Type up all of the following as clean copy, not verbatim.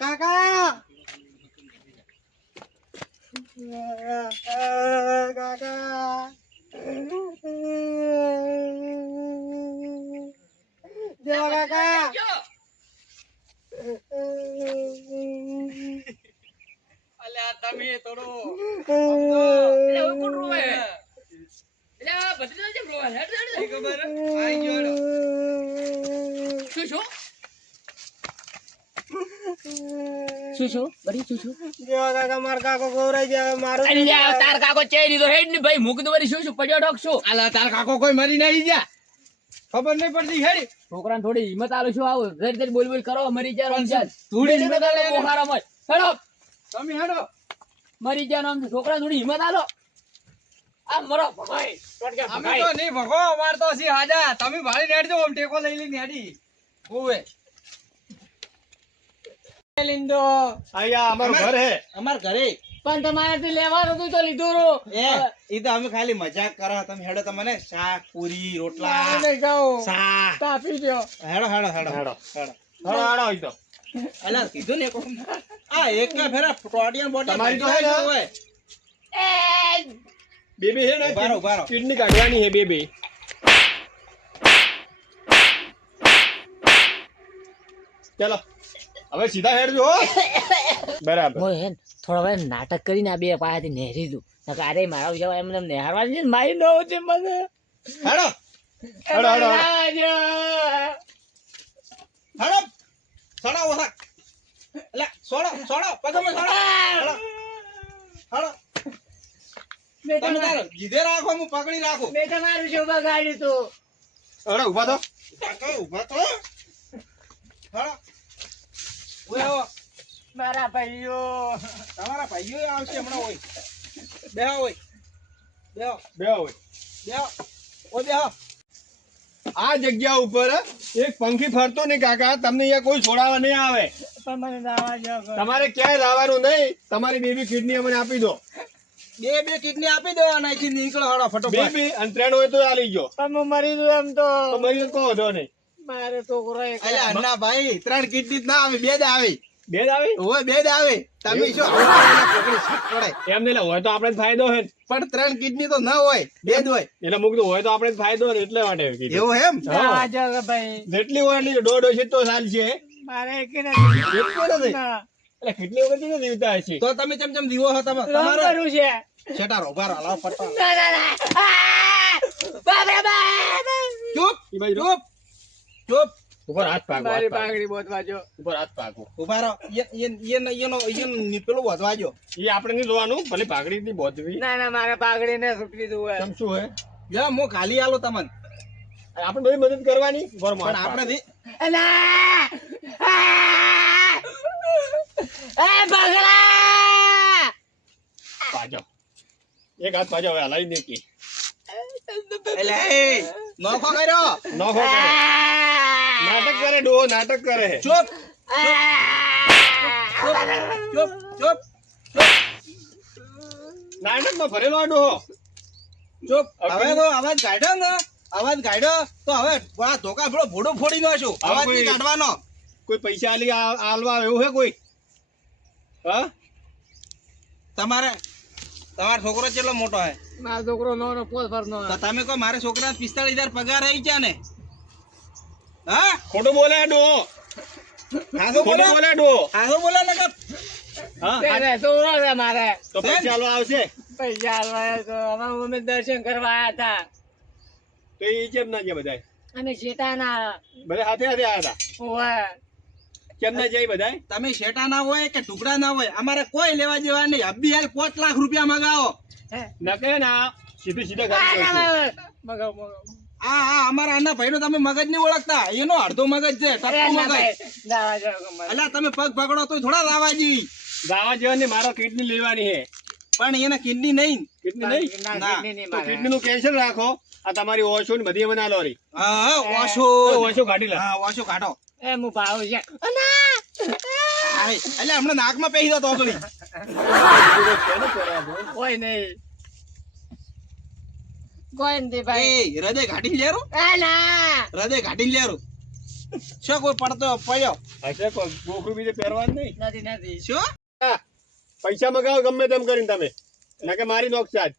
કાકા દેવા કાકા અલ્યા તમે થોડો ખબર આઈ ગયો શું બરી શું દેવા કાકા માર કાકો ગોરાઈ જાય મારું અલ્યા તાર કાકો ચઈ લીધો હેડ ને ભાઈ મૂક દો વરી શું પડ્યો ડોક શું અલ્યા તાર કાકો કોઈ મરી નહીં ગયા ખબર નહીં પડતી હેડી છોકરાને થોડી હિંમત આલો શું આવો ઘર ઘર બોલ બોલ કરો મરી જાય આમ ચાલ થોડી હિંમત આલો પોખારા મત હેડો તમે હેડો મરી જાય આમ છોકરા થોડી હિંમત આલો આ મરો ભાઈ અમે તો નહીં ભગો અમાર તો સી હાજા તમે ભાળી નેડજો ઓમ ટેકો લઈ લઈને હેડી ઓવે લીંદો અહીંયા અમારું ઘર હે અમાર ઘરે પણ તમારાથી લેવાનું હતું તો લીધું રો એ તો અમે ખાલી મજાક કરો તમે હેડો તમને શાક પૂરી રોટલા નહીં ખાઓ શાક તાપી ગયો હેડો હેડો હેડો હેડો હેડો હેડો હેડો ઈ તો અલ્યા કીધું ને આ એક કે ફેરા પ્રોટીન બોડી તમારી તો હે ને? હોય બેબી હે ને ઉભારો, ઉભારો. કિડની કાઢવાની હે બેબી ચલો હવે સીધા હેડજો હો. બરાબર મોય હેન થોડા વાર નાટક કરીને આ બે પાયાથી નેહરી દઉં નકર અરે મારા જવા એમને નેહરવાની છે ને મારી નો છે મને હેડો હેડો હેડો રાજો. હેડો સડા ઓસા અલ્યા સોડો સોડો પગમાં સોડો હેડો હેડો મેં તમે તમારું તાર ગીધે રાખો હું પકડી રાખું મેં તમારું શું બગાડ્યું તું હેડો ઊભા થો કાકા ઊભા તો હેડો ઓય આવો મારા ભાઈઓ તમારા ભાઈઓ આવશે હમણાં હોય બેહો હોય બેહો બેહો હોય બેહો ઓ બેહો આ જગ્યા ઉપર એક પંખી ફરતો નહીં કાકા તમને અહીંયા કોઈ છોડાવવા નહીં આવે પણ મને દાવા જો તમારે ક્યાંય લાવવાનું નહીં તમારી બેબી કિડની અમને આપી દો બે કિડની આપી દો અને અહીંથી નીકળો હળો ફટોફટ બેબી અને ત્રણ હોય તો આ લઈ ગયો પણ હું મરી જઉં એમ તો તો મરી કહો વધો નહીં મારે છોકરો એક અલ્યા અન્ના ભાઈ 3 કિડની જ ના આવે 2 જ આવે બે જ આવી ઓય 2 જ આવે તમે શું પકડી શક પડે એમ નહીં હોય તો આપણે જ ફાયદો હે પણ 3 કિડની તો ના હોય 2 જ હોય એટલે મૂકતું હોય તો આપણે જ ફાયદો ને એટલે માટે કીધું. એવું એમ દાવા જો ભાઈ જેટલી હોય એટલી દોઢ હશે તો ચાલશે મારે એક નથી એટલું નથી ના એટલે કેટલી વખત નથી જીવતા હશે તો તમે ચમ દીવો હો લોન તમારો કરું છે છેટારો ઉભારો લાવ ફટો ના ના ના બાબા બાબા ચૂપ ઈ બાજુ ચૂપ ચૂપ ઉપર હાથ પાકો મારી પાઘડી બોધવા જો ઉપર હાથ પાકો ઉભારો એનો પેલું વધવા જો એ આપણે નહીં જોવાનું ભલે ભાગડી ની બોધવી ના ના મારે પાઘડી ને સુટવી દઉં હોય કેમ શું હે યા હું ખાલી આલો તમને આપણે બધી મદદ કરવાની પણ આપણે અલા એ બગડા પાજો એક હાથ પાજો હવે હલાવી દે કે એટલે એ નોખો કર્યો નોખો કરે નાટક કરે ડો નાટક કરે ચૂપ ચૂપ ચૂપ નાટક માં ભરેલો આ ડોહો ચૂપ હવે તો અવાજ કાઢ્યો ને અવાજ કાઢ્યો તો હવે આ ધોકા ભેળો ભોડો ફોડી નાખ્યો અવાજ નહીં કાઢવાનો કોઈ પૈસા આલી આલવા એવું હે કોઈ હા તમારો છોકરો કેટલો મોટો હે મારો છોકરો નો પોત ભરનો તો તમે કહો મારે છોકરા 45,000 પગાર આવી છે ને હા ખોટું બોલે આ ડોહો હાસો બોલે ખોટું બોલે આ ડોહો હાસો બોલે ને કે હા ત્યારે છોકરો છે મારે તો પૈસા આલવા આવશે પૈસા આલવા તો અમારા મમ્મી દર્શન કરવા આવ્યા હતા તો એ કેમ ના ગયા બધાય અને શેટાના બધા હાથે હાથે આવ્યા હતા ઓય કેમ ના જાય બધાય તમે શેટા ના હોય કે ટુકડા ના હોય અમારે કોઈ લેવા જેવા નહીં અબી હાલ 5 લાખ રૂપિયા મગાવો નકે ના સીધું સીધા ગાડી કરશે. મગાવ મગાવ આ અમારા આના ભાઈ નો તમે મગજ નહીં ઓળખતા એનો અડધો મગજ છે ટપકું મગજ દાવા જો કમાલ અલ્યા તમે પગ પકડો તો થોડા લાવા જેવી ગાવા જેવાની મારો કિડની લેવાની હે પણ એને કિડની નહીં કિડની નહીં ના. તો કિડની નું કેન્સલ રાખો આ તમારી ઓછો ને બધી બના લોરી હા ઓછો ઓછો કાઢી લે હા ઓછો કાઢો એ હું ભાવ છે એટલે હમણાં નાકમાં પહેરી દો તો પેલી કોઈ નહીં કોઈ નથી ભાઈ એ હૃદય ઘાટી લેરું એ ના હૃદય ઘાટી લેરું શું કોઈ પડતો પડ્યો હશે કોઈ ગોખરું બીજે પહેરવાનું નહીં. નથી નથી શું હા, પૈસા મગાવો ગમે તેમ કરીને તમે, ના કે મારી નોખ છે આજ.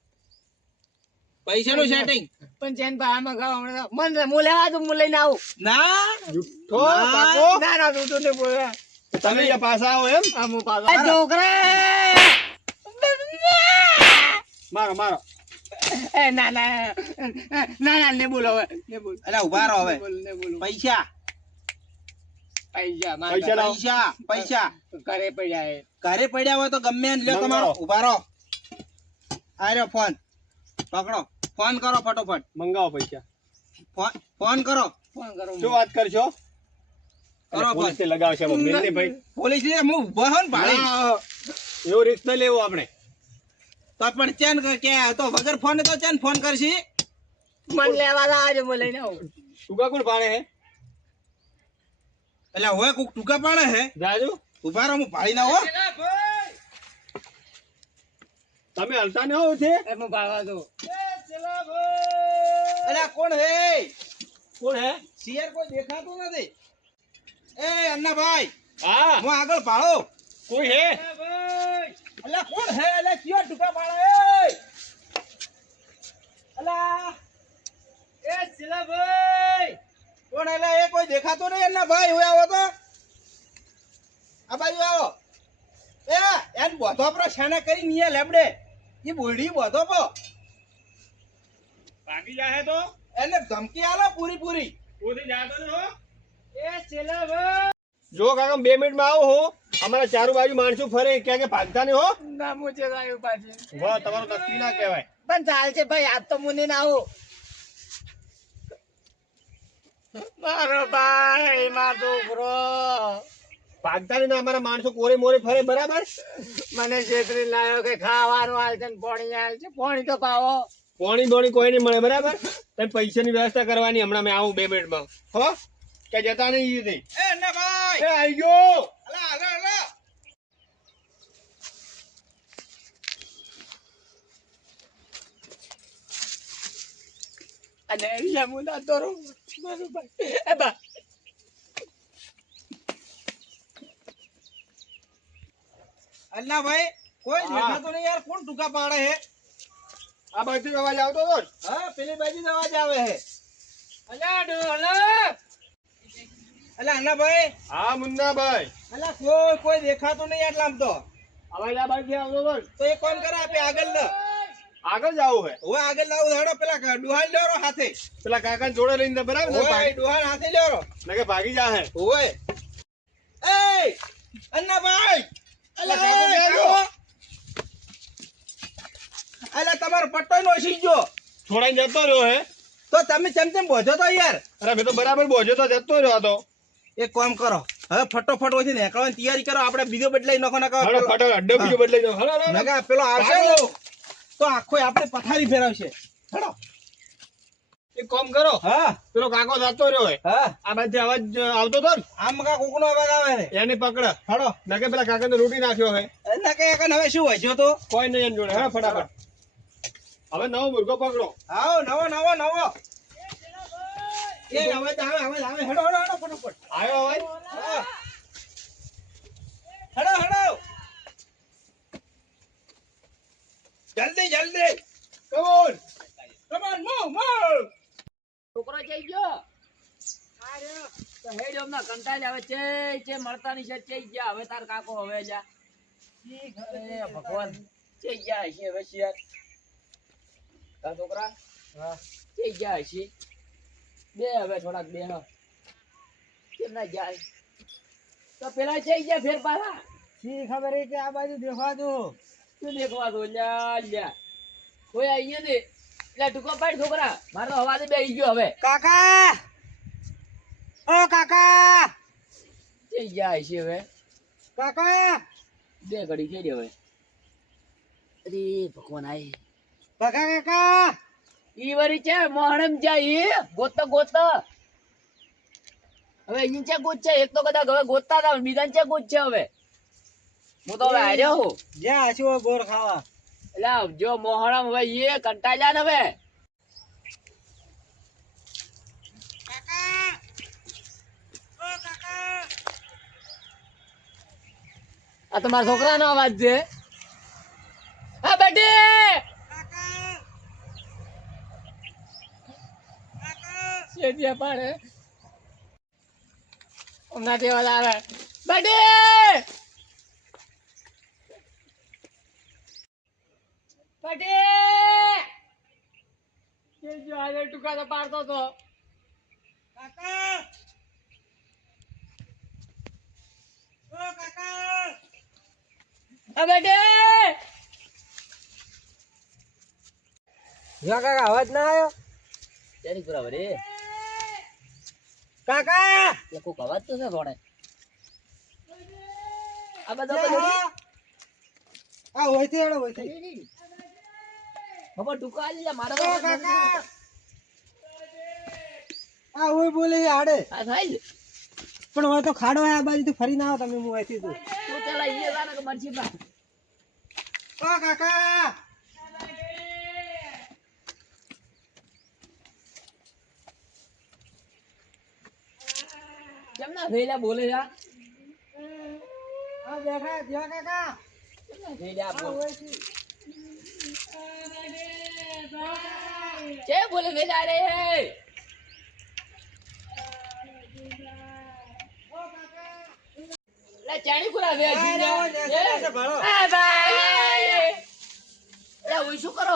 પૈસાનું સેટિંગ પણ ચેન ભાઈ મગાવ હમણાં મન હું લેવા દઉં હું લઈને આવું ના જુઠ્ઠો ના. પાકો. ના ના તું તો નહીં બોલ્યા તમે અહીંયા પાછા આવો એમ. આ હું પાછો છોકરા મારો મારો એ ના ના ના ના ને બોલો હવે ને બોલ અલ્યા ઉભા રહો હવે ને બોલો પૈસા પૈસા પૈસા લાવો. પૈસા પૈસા ઘરે પડ્યા હે ઘરે પડ્યા હોય તો ગમે એને લ્યો તમારો મંગાવો. ઉભા રહો આ રહ્યો ફોન પકડો ફોન કરો ફટોફટ મંગાવો પૈસા. ફોન કરો ફોન કરો શું વાત કરશો? કરો ફોન પોલીસને લગાવશે હવે. મેલ નહીં ભાઈ. પોલીસ ને હું ઉભો હો ને ભાડે હા, એવો રિસ્ક ન લેવો આપણે. તો પણ ચેન કે તો વગર ફોન તો ચેન ફોન કરશી મન લેવા લાવજો હું લઈને આવું ટૂંકા કોણ ભાડે હે? એટલે હવે કોક ટૂંકા પાડે હે જાજુ ઉભા રહો હું ભાડી ના હો તમે હલતા ન હોવ છે. એ હું ભાગવા દઉં અલ્યા કોણ હે કોણ હે? શિયર કોઈ દેખાતું નથી એ અન્નાભાઈ હા, હું આગળ ભાળો કોઈ હે? અલ્યા કોણ હે અલ્યા કયો ટૂંકા પાડે અલ્યા એ શિલાભાઈ કોણ અલ્યા એ કોઈ દેખાતો નહીં અન્નાભાઈ હું આવો તો આ બાજુ આવો એ એન બોધો પર છાના કરી નિયા લેબડે એ બોલડી બોધો પો ભાગી જાહે તો એને ધમકી આલો પૂરી પૂરી કોથી જાતો ન હો. એ શિલાભાઈ જો કાકા 2 મિનિટમાં આવો હો. અમારા ચારો બાજુ માણસો ફરે ક્યાં કે ભાગતા નહીં હો. ના મુજે આવ્યું પાછી વાહ, તમારું નક્કી ના કહેવાય. પણ ચાલશે ભાઈ આજ તો મુને ના આવું મારો ભાઈ મારો છોકરો ભાગતા નહીં ને અમારા માણસો કોરે મોરે ફરે બરાબર. મને છેતરી લાવ્યો કે ખાવાનું હાલ છે ને પાણી હાલ છે પાણી તો પાવો પોણી બોણી કોઈ નહીં મળે બરાબર. તમે પૈસાની વ્યવસ્થા કરવાની. હમણાં મેં આવું 2 મિનિટમાં હો. કે જતા નહીં ઈ નહીં. એ અન્નાભાઈ એ આઈ ગયો. અલા અલા અલા અને યમુના દોરો મારો ભાઈ એ બા અન્નાભાઈ કોઈ હા. દેખાતો નહીં યાર કોણ ટૂંકા પાડે હે આ બાજુ અવાજ આવતો હતો જ. હા પેલી બાજુ અવાજ આવે હે અલા ડોલો અલા અન્નાભાઈ હા મુન્નાભાઈ, અલા કોઈ દેખાતો નહીં આટલામ તો અવાજ આ બાજુ આવતો હતો જ. તો એ કોણ કરે આપે આગળ લ આગળ જાવું હે. હવે આગળ લાવું હેડો પેલા ડુહાન લેરો હાથે પેલા કાકા જોડે લઈને બરાબર ને ઓય ભાગી- ડુહાન હાથે લેરો ના કે ભાગી જાહે. ઓય એ અન્નાભાઈ અલા કાકો એ, ક્યાં ગયો? કાકો. અલા તમારો પટ્ટો નો ગયો છોડાઈને જતો રહ્યો હે. તો તમે ચમ બોધો તો યાર અરે મેં તો બરાબર બોજો તો જતો રહ્યો હતો. એક કામ કરો હવે ફટોફટ ઓછી નીકળવાની તૈયારી કરો આપણે બીજો બદલાઈ નાખો હળો નાખો ફટાફટ અડ્ડો બીજો બદલાઈ જાઓ. હળો, હળો, હળો. નકા પેલો આવશે ને ભાગો. તો આખો આપણે પથારી ફેરવશે હેડો એક કામ કરો, હા પેલો કાકો જતો રહ્યો હે. હા આ બાજુ અવાજ આવતો હતો ને, આમ કા કોકનો અવાજ આવે છે એને પકડ. હેડો ના કે પેલા કાકાને રોટી નાખ્યો હે. એના કે એકન હવે શું હોય તો કોઈ નહીં એની જોડે. હા ફટાફટ. હવે નવો મુર્ગો પકડો. આવો નવો નવો નવો એ અવાજ આવે હેડો હેડો હેડો ફટોફટ આવ્યો અવાજ. હા. હેડો હેડો જલ્દી જલ્દી come on. Come on move move છોકરો જઈ ગયો તો હેડ હમણાં કંટાળી આવે છે મળતા ની છે ચઈ ગયા હવે તાર કાકો હવે જા અરે ભગવાન ચઈ ગયા હશે હવે શિયાર તાર છોકરા હા ચઈ ગયા હશે બે હવે થોડાક બે હા કેમ ના જાય તો પેલા ચઈ ગયા ફેર પાછા શી ખબર હે કે આ બાજુ દેખવા દો શું દેખવા દો લ્યા લ્યા કોઈ આઈએ ને એટલે ટૂંકો પાડ છોકરા મારો હવાલે બે આવી ગયો હવે કાકા ઓ કાકા ચઈ ગયા હશે હવે કાકા બે ઘડી ખેડી હવે અરે ભગવાન આય કાકા કાકા ઈ વરી છે મોહણમ જાય ગોત ગોત હવે અહીં છે ગોત છે એક તો કદાચ હવે ગોતતા હતા બીજા છે ગોત છે હવે હું તો હવે હાર્યો હું જ્યાં હશું ગોર ખાવા એટલે જો મોહણમ હવે એ કંટાળ્યા ને હવે આ તમારા છોકરાનો અવાજ છે. હા બેટી શેઠિયા પાડે હમણાં તેવા આવે બેટી બેટી જો આજે ટૂંકા તો પાડતો હતો. હા બેટી કાકા અવાજ ના આવ્યો તેની પુરા વરે કાકા એટલે કોક અવાજ તો છે થોડે. આ બધો આ હોયથી હેડો હોયથી ખબર ટૂંકા આવી જા મારા ઓ કાકા આ હોય બોલે આડે આ થાય ને પણ હોય તો ખાડો હે આ બાજુ ફરી ના આવો તમે હું અહીંથી તું તું પેલા ઈ જાને કે મરજી પા ઓ કાકા કેમ ના વેલા બોલે યા આ બેઠા જ્યો કાકા કેમ ના વેલા બોલે કે બોલે વેલા રે લે ચાણી કુરા વે આ ભાઈ લે ઓય શું કરો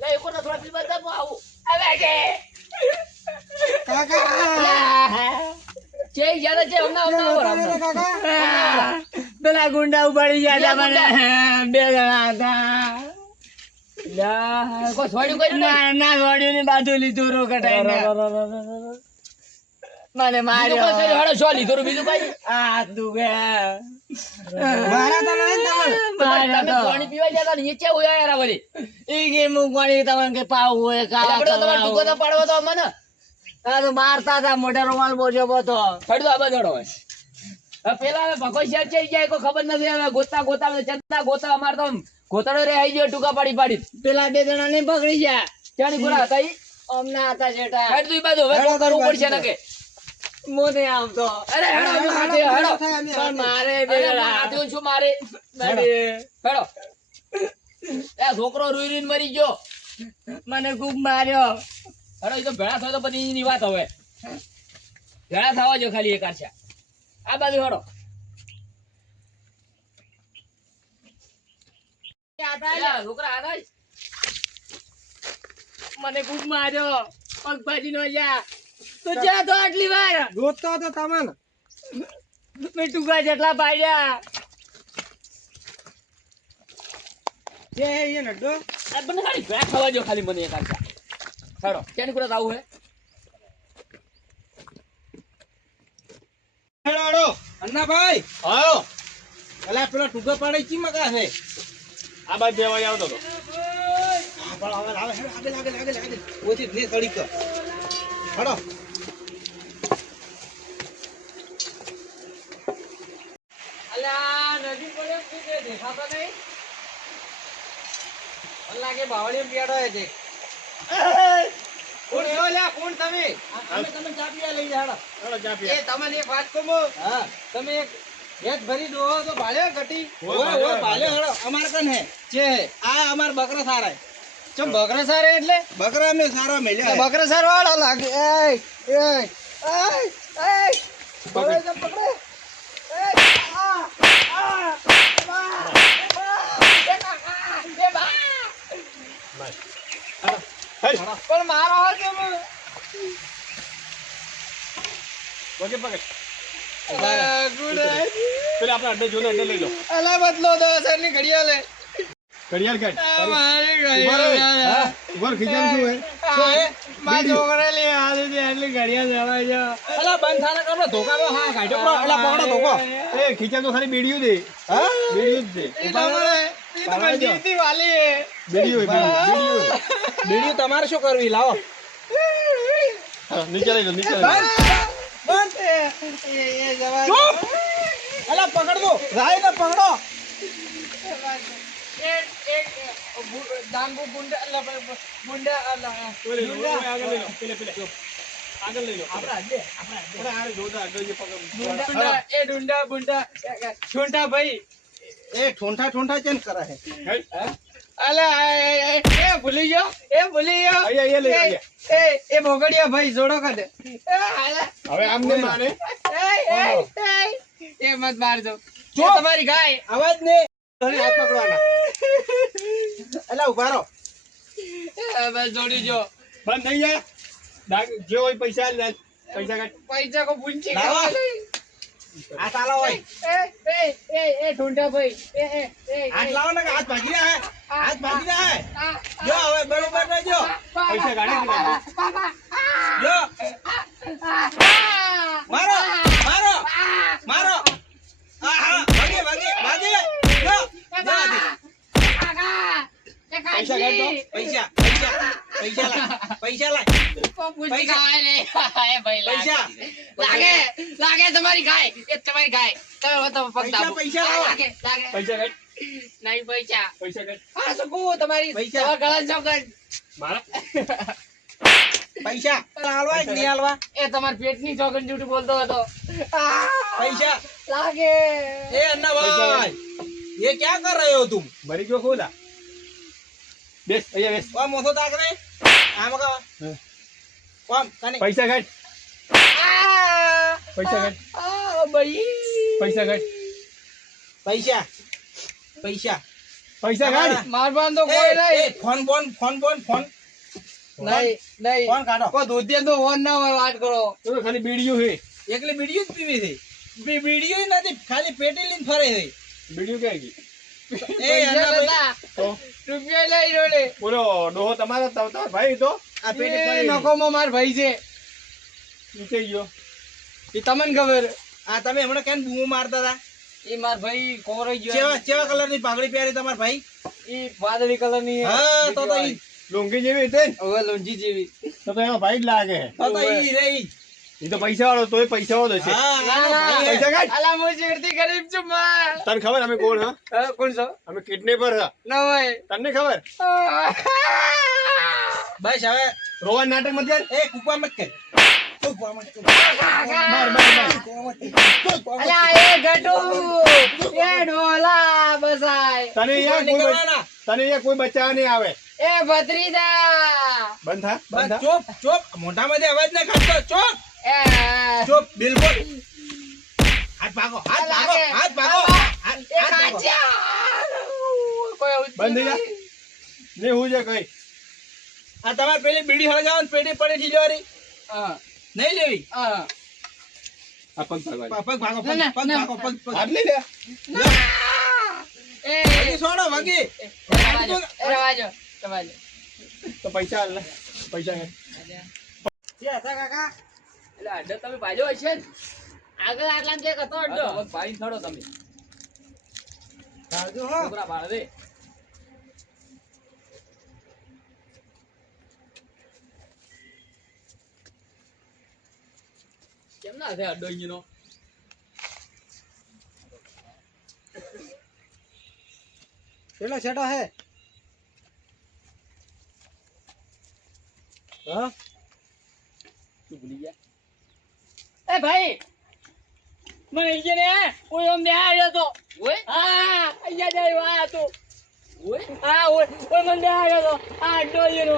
લે एको ના થોડા પીવા દે હું આવું આવે કે કાકા જે યાર જે હમણાં કાકા પેલા ગુંડા ઉપાડી ગયા હતા મને બે જણા હતા લા કોઈ છોડ્યું કોઈ ના ના ગોળ્યું ની બાજુ લીધું રો કટાઈને મને માર્યો હડો શો લીધું બીજું કઈ આ દુગે મારા તો નહીં માર્યો તમે તો પાણી પીવા જતા નીચે હોય યાર વળી ઈ કે હું કોણી તમને કે પાવ હોય આપણે તો તમારે ટૂંકો તો પાડવો તો મને આ તો મારતા હતા મોટા રૂમાલ બોજો હતો ફડતો આ બધો હોય હવે પેલા હવે ભગોઈ શેર ચઈ જાય કોઈ ખબર નથી હવે ગોતા ગોતા ચંદા ગોતા અમાર તો ગોતડો રે આવી ગયો ટૂંકા પાડી પાડી પેલા બે જણા ને પકડી ગયા ચાણી પૂરા હતા ઈ અમના હતા જેટા ફડ તું બાજુ હવે કોણ કરવું પડશે ને કે મોને આવતો અરે હેડો અમે હાથે હેડો પણ મારે બે અરે જણા હાથે શું મારે બેટી, હેડો એ છોકરો રૂઈ રૂઈને મરી ગયો મને ખૂબ માર્યો હેડો ઈ તો ભેળા થાય તો બધી એની વાત હવે ભેળા થવા જો ખાલી એક આરસા આ બાજુ હેડો યા, છોકરા આ થાય મને ખૂબ માર્યો પગભાજી નો જા તો જા તો આટલી વાર ગોતતો હતો તમને મેં ટૂંકા જેટલા પાડ્યા જે એ નડ્ડો આ બંને ખાલી ભેળા થવા જો ખાલી મને એક આરસા હેડો કેની કુરા આવું હે હેડો હેડો અન્નાભાઈ આયો અલા પેલા ટુકા પાડે ચી મકા છે આ બાદ બે વાગે આવતો હતો ઓછી ને સડી કર હડો અલા નદી પડે શું કે દેખાતો નહીં મને લાગે બાવળી બેડો છે કોણ એવો લ્યા કોણ તમે અમે તમે ચા પીવા લઈ જાડો હેડો ચા એ પીએ તમને એક વાત કહું હા તમે એક હેત ભરી દો તો ભાળ્યો ઘટી ઓય, ભાળ્યો, ભાળ્યો હેડો અમાર કન હે છે આ અમાર બકરા સારા ચમ બકરા સારા એટલે બકરા મે સારા મેલ્યા બકરા સારા વાળા લાગે એ પકડે તો પકડે પણ મારો હાથ કેમ પગે પગે ગુડ પેલા આપણે અડ્ડે જોને અડ્ડે લઈ લો અલા બદલો 10,000 ની ઘડિયાળ હે ઘડિયાળ કાઢ મારી ઉભા રહો. ઘડિયાળ ઉભર ખીચાનું શું હે મારા છોકરા લે હાલ એટલી ઘડિયા જવાય છે અલા બંધ થાને કરો ધોકા હા કાઢ્યો અલા પકડો ધોકો એ ખીચાનું તો ખાલી બેડિયું દે હા બેડિયું જ દે ઈ તમારે ઈ તો મારી જીવતી વાલી હે બેડિયું બેડિયું બીડીયું તમારે શું કરવી લાવો હા, નીચે લઈ લો નીચે લઈ લો બંધ એ જવા અલા પકડ દો રાય ને પકડો દાંગુ ગુંડા અલા ગુંડા અલા ઓય લઈ લો, ઓય આગળ લઈ લો પેલે પેલે જો આગળ લઈ લો. આપણા હાથે, આપણા હાથે. અરે હારે જોરદાર આગળ જે પકડ. ડુંડા એ ડુંડા બુંડા ઠૂંઠા ભાઈ એ ઠોંઠા ઠોંઠા ચેન કરે છે હે? અલા એ ભૂલી ગયો અહીંયા લઈ લો, અહીંયા. એ બોગડિયા ભાઈ જોડો કાઢે હવે આમ નહીં માને. એ મત મારજો ચૂપ. એ તમારી ગાય અવાજ ને તને હાથ પકડવાના. એલા ઉભા રહો બસ જોડી જો બંધ થઈ જાય. જે હોય પૈસા લે. પૈસા કાઢ. પૈસા કો પૂંચી લાવો. ખાવા આ તાલો હોય એ ઠૂંઠા ભાઈ હાથ લાવો ને કે હાથ ભાગી રહ્યા હે હાથ ભાગી રહ્યા હે જો હવે બરોબર ને જો પૈસા કાઢી દીધા. જો મારો મારો મારો હા હા ભાગે ભાગે ભાગે જો જો આથી. પૈસા કાઢ દો. પૈસા પૈસા પૈસા લાય પૈસા લાય પૂંચી ખાવા રે એ ભાઈ પૈસા લાગે તમારી ગાય એ તમારી ગાય તમે તો પગ પૈસા, દાબો. પૈસા લાવો. લાગે પૈસા કાઢ. નહીં પૈસા પૈસા કાઢ. આ શું કહું તમારી પૈસા. તમારા ગળા ચોકડ મારા. પૈસા હાલવા કે નહીં હાલવા એ તમારા પેટની ચોકડ જૂઠું બોલતો હતો પૈસા લાગે એ अन्ना भाई ये क्या कर रहे हो तुम મરી ગયો ખોદા. બેસ અહીંયા બેસ. કોમ મોથો તાક રે આમ કા હા. કોમ કને પૈસા કાઢ. પૈસા કાઢ. ભાઈ પૈસા કાઢ. પૈસા પૈસા પૈસા કાઢ. મારવાન તો એ કોઈ નહીં એ ફોન ફોન નહીં નહીં ફોન કાઢો કોઈ દૂધિયા તો ફોન ના હોય વાત કરો તો ખાલી બીડીઓ છે. એકલી બીડીઓ જ પીવી છે બીડીઓ નથી ખાલી પેટી લઈને ફરે છે બીડીઓ ક્યાં ગઈ? એ अन्ना भाई પૈસા તો રૂપિયા લઈ રોડે બોલો ડોહો તમારા તમારા ભાઈ તો આ પેટી પડી છે. નકોમાં માર ભાઈ છે નીચે ગયો. એ તમને ખબર આ તમે હમણાં કેમ બૂમો મારતા હતા એ માર ભાઈ કોરાઈ ગયો કેવા કેવા કલરની પાઘડી પહેરી તમારા ભાઈ એ વાદળી કલર ની હા તો ઈ લુંગી જેવી હતી ને? હવે લોંજી જેવી તો એનો ભાઈ જ લાગે. તો ઈ રે ઈ એ તો પૈસા વાળો તોય પૈસા વાળો છે. હા ના, આનો ના. ભાઈ હે. પૈસા કાઢ. અલા હું ચેડતી ગરીબ છું માં તને ખબર અમે કોણ હા? કોણ છો અમે કિડનેપર હા. ના હોય તને ખબર? બસ હવે રોવાન નાટક મત કર. એ કુકવા મત કર કુકવા મત કર માર માર માર. અલા એ ગટુ એ ઢોલા બસાય તને અહીંયા કોઈ નીકળવાના. તને અહીંયા કોઈ બચાવવા નહીં આવે. એ ભત્રીજા બંધ થા. બસ બંધ થા. ચોપ ચોપ મોઢામાંથી અવાજ ના કાઢતો ચોપ એ ચોપ બિલકુલ હાથ ભાગો હાથ ભાગો લાગે. હાથ ભાગો આવા. હાથ એ હાથ ભાગો. કાચા કોઈ આવું બંધ થઈ જા. ને હું છે કઈ. આ તમારે પેલી બીડી હળગાવો ને પેટી પડે થી જવારી હા નહીં લેવી હા આ પગ ભાગવાની. પગ ભાગો પગ ના, પગ ના. ભાગો પગ પગ હાથ લઈ લે. એ વગી સોનો વગી રવાજો તો પૈસા હાલ લે. પૈસા કાઢ. કાકા એટલે અડ્ડો તમે ભાજ્યો હશે ને? આગળ આટલામાં જે હતો હા, અડ્ડો તો હવે ભાઈ થડો તમે કાઢજો હો છોકરા ભાડે દે. કેમ ના છે અડ્ડો અહીંનો? પેલો છેટો હે હા? તું ભૂલી ગયા? એ ભાઈ મને અહીંયા કોઈ અમને આવ્યો તો ઓય હા અહીંયા જાય આ તો ઓય હા ઓય મને આવ્યો તો આ અડ્ડો એનો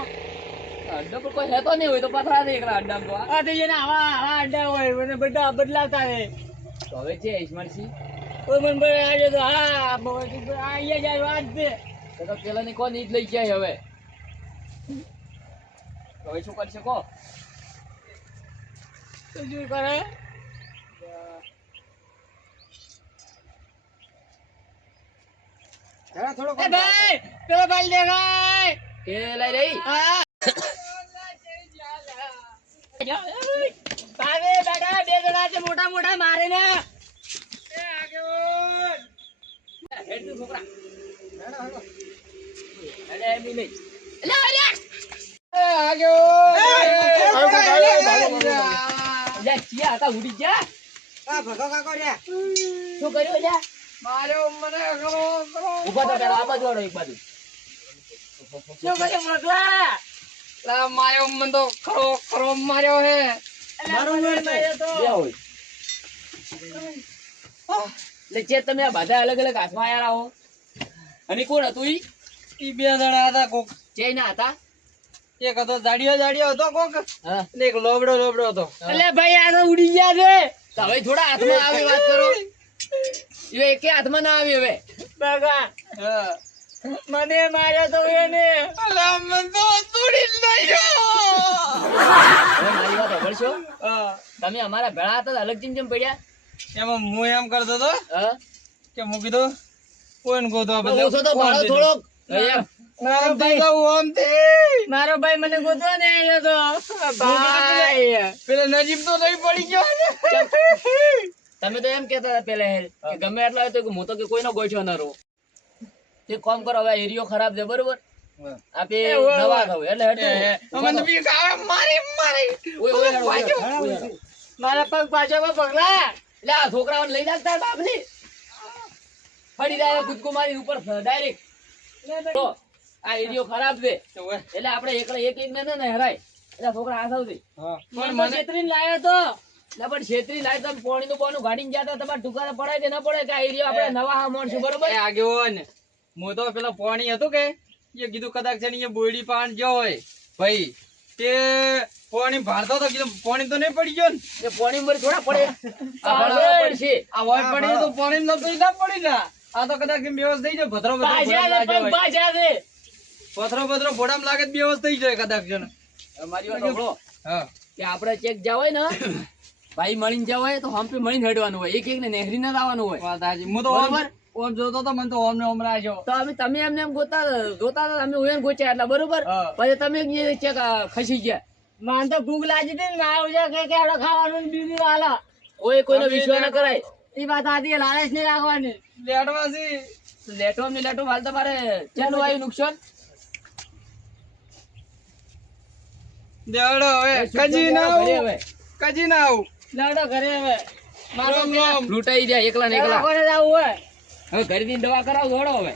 અડ્ડો પર કોઈ હેતો નહીં હોય તો પથરા દે એકલા અડ્ડામાં તો આ. આ તો એને આવા અડ્ડા હોય મને બધા બદલાતા હે તો હવે છે ઈસ્માનસિંહ? કોઈ મને ભાઈ આવ્યો તો હા અહીંયા જાય વાત છે તો પેલા ની કોણ ઈ જ લઈ જાય હવે તો હવે શું કરી શકો? તો શું કરે જરા થોડો એ ભાઈ પેલો ભાઈ દેખાય કે લઈ રહી હા ભાવે બેટા બે જણા છે મોટા મોટા મારે ને એ આગળ હેડ તું છોકરા અરે એમ ઈ નહીં એ આગળ લે ચિયા હતા ઉડી જા આ ભગો કાકો રે શું કર્યું લે મારો મને કરો કરો ઉભા તો પેલા આ બાજુ વાળો એક બાજુ શું કર્યું મગલા લા માર્યો મને તો ખરો ખરો માર્યો હે બરોબર છે. બે હોય. એટલે જે તમે આ બધા અલગ અલગ હાથમાં આયા રહો અને કોણ હતું ઈ ઈ બે જણા હતા કોક. જય ના હતા એક હતો જાડિયો હતો કોક હા. ને એક લોબડો હતો. એટલે ભાઈ આ તો ઉડી ગયા છે તો હવે થોડા હાથમાં આવી વાત કરો એ એકે હાથમાં ના આવી હવે બગા હા. મને માર્યો તો એને અલા, મન તો તોડી જ નાખ્યો. હવે મારી વાત સાંભળશો હા. તમે અમારા ભેળા હતા તો અલગ ચીમ પડ્યા એમાં હું એમ કરતો હતો હા કે હું કીધું કોઈને ગોતવા તો બદલે ઓછો તો ભાડો થોડોક એમ. મારો ભાઈ મારો ભાઈ મને ગોતવા ને આવ્યો તો ભાઈ પેલા નજીબ તો નહીં પડી ગયો ને. તમે તો એમ કેતા હતા પેલા કે ગમે એટલા હોય તો કે હું તો કે કોઈનો ગોઠ્યો ન રહું તે કામ કરો હવે એરિયો ખરાબ છે બરોબર આપે નવા થવું એટલે અમને તો બીક આવે, મારે મારા પગ પાછળ પગલા એટલે આ છોકરાઓને લઈ નાખતા બાપની ફરી જાય કૂદકો મારી ઉપર ડાયરેક્ટ તો આ એરિયો ખરાબ છે એટલે આપણે એકલા એક ને હરાય એટલે છોકરા આ સૌથી પણ મને છેતરીને લાયો તો ના પણ છેતરી લાય તમે પોણીનું બોનું ગાડીને ગયા તો તમારે ટુકારે પડાય કે ના પડે કે આ એરિયો આપણે નવા હા મોણશું બરોબર એ આગેવાન હું તો પેલા પાણી હતું કે એ કીધું કદાચ છે ને એ બોયડી પાણ જો હોય ભાઈ તે પાણી ભારતો તો કીધું પાણી તો નહીં પડી ગયો ને એ પોણી પર થોડા પડે આ આ પડશે આ હોય પડી તો પાણી નતું ના પડી ને આ તો કદાચ બેવસ થઈ જાય ભદ્રો બાજા દે ભદ્રો ભોડામ લાગે તો બેવસ થઈ જાય કદાચ છે ને. મારી વાત સાંભળો હા કે આપણે ચેક જાવ હોય ને ભાઈ મળીને જાવ હોય તો હમ્પી મળીને હેડવાનું હોય એક એક ને નેહરી ના લાવવાનું હોય વાત હાચી. હું તો બરોબર. ઓમ જોતો તો મને તો ઓમ ને ઓમ રાખ્યો. તો અમે તમે એમને એમ જોતા હતા અમે ઉયન ગોચ્યા એટલા બરોબર હા. પછી તમે ચેક ખસી ગયા માન તો ભૂખ લાગી હતી ને મારું છે કે કેવડો ખાવાનું બીજું હાલા ઓય કોઈનો વિશ્વાસ ના કરાય એ વાત આදී લાલચ નહીં રાખવાની લેટવાસી લેટો ને લેટો હાલ તમારે ચાલુ આવ્યું નુકસાન દેડો હવે કજી ના ઘરે આવું હવે કજી ના આવું લેટો ઘરે હવે મારો લૂંટાઈ જાય એકલા ને એકલા કોને જાવું હોય હવે ઘરે દવા કરાવ દોડો હવે